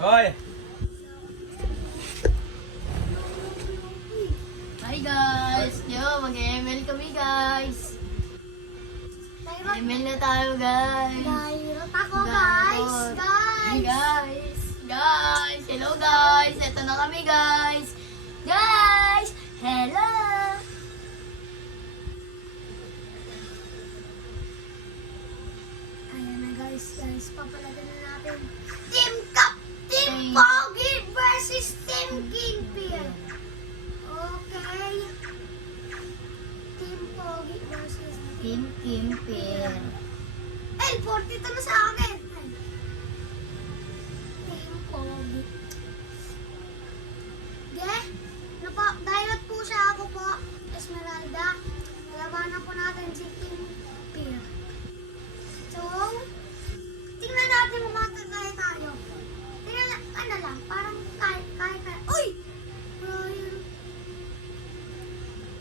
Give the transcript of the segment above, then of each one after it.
Hoy! Hi guys! Yo, mag-ML kami guys! ML na tayo guys! Dairot ako guys! Guys! Guys! Hello guys! Ito na kami guys! Guys! Hello! Ayan na guys, papalagan na natin. Team Cup! Team Pogi versus Team Kingpin. Okay. Team Pogi versus Team Kingpin. Eh, 42 na sa akin. Team Pogi. Direct po siya, ako po, Esmeralda. Labanan po natin si Team Peer. So, tingnan natin kung makakaya tayo. Tingnan lang, ano lang, parang kaya. Uy! Trial.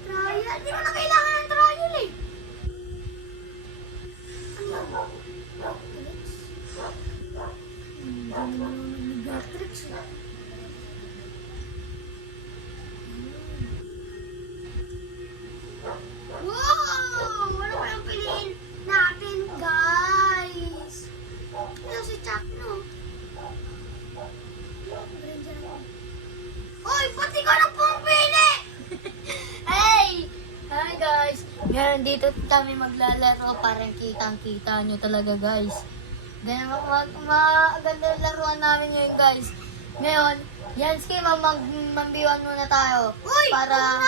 Trial. Di mo na kailangan ng trial eh. Ano yan? Gatrix? Hindi naman nag-Gatrix eh. Wow! Ano ba yung piliin natin, guys? Ito si Chuck, no? Uy, pati ko na pong pili! Hey! Hi guys! Ngayon dito kami maglalaro, parang kitang-kita nyo talaga guys. Ganyan maganda laruan namin ngayon guys. Ngayon, Yansky, mambiwan muna tayo. Uy! Para...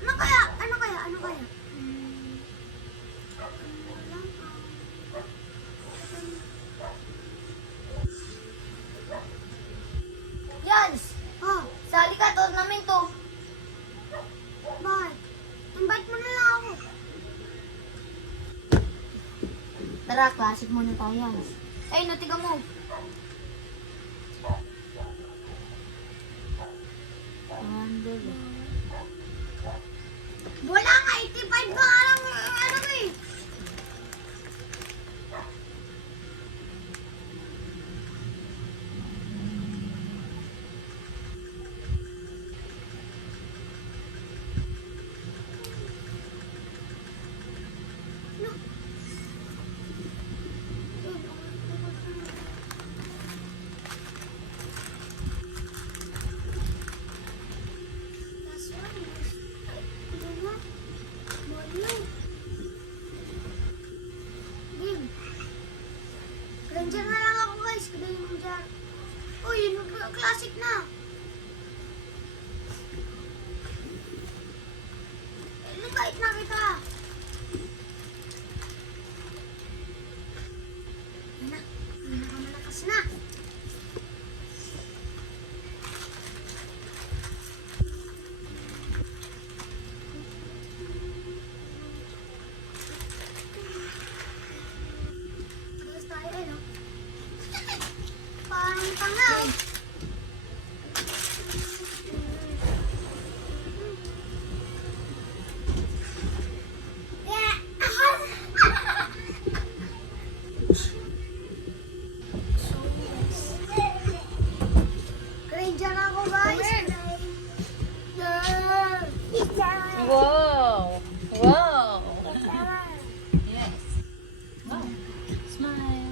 Ano na? Ano kaya? Yans! Oh, Sali ka, tournament to. bakit? Invite mo na lang ako. Tara, classic muna tayo Yans. Ay, natiga mo. Wala nga, 85 ba lang ano eh. Ranger na lang ako guys, kadayin mo dyan. Uy, classic na. Nagkait na kita. Yan na, pinakamalakas na. Tapos tayo eh, no? Parang tanga. Ranger ako guys. Yeah. Wow! Wow! Yes. Wow. Smile.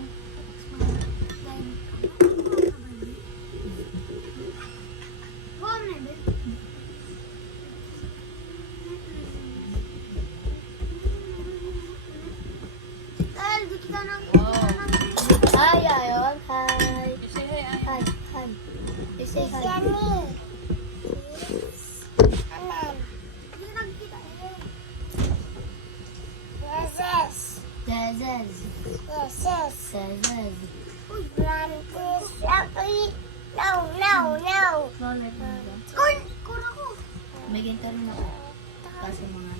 Hi, Ayon. Hi. You say hi, Ayon. Hi. You say hi. Zezez. Zezez. Bakit? May ganito rin ako. Kasi mga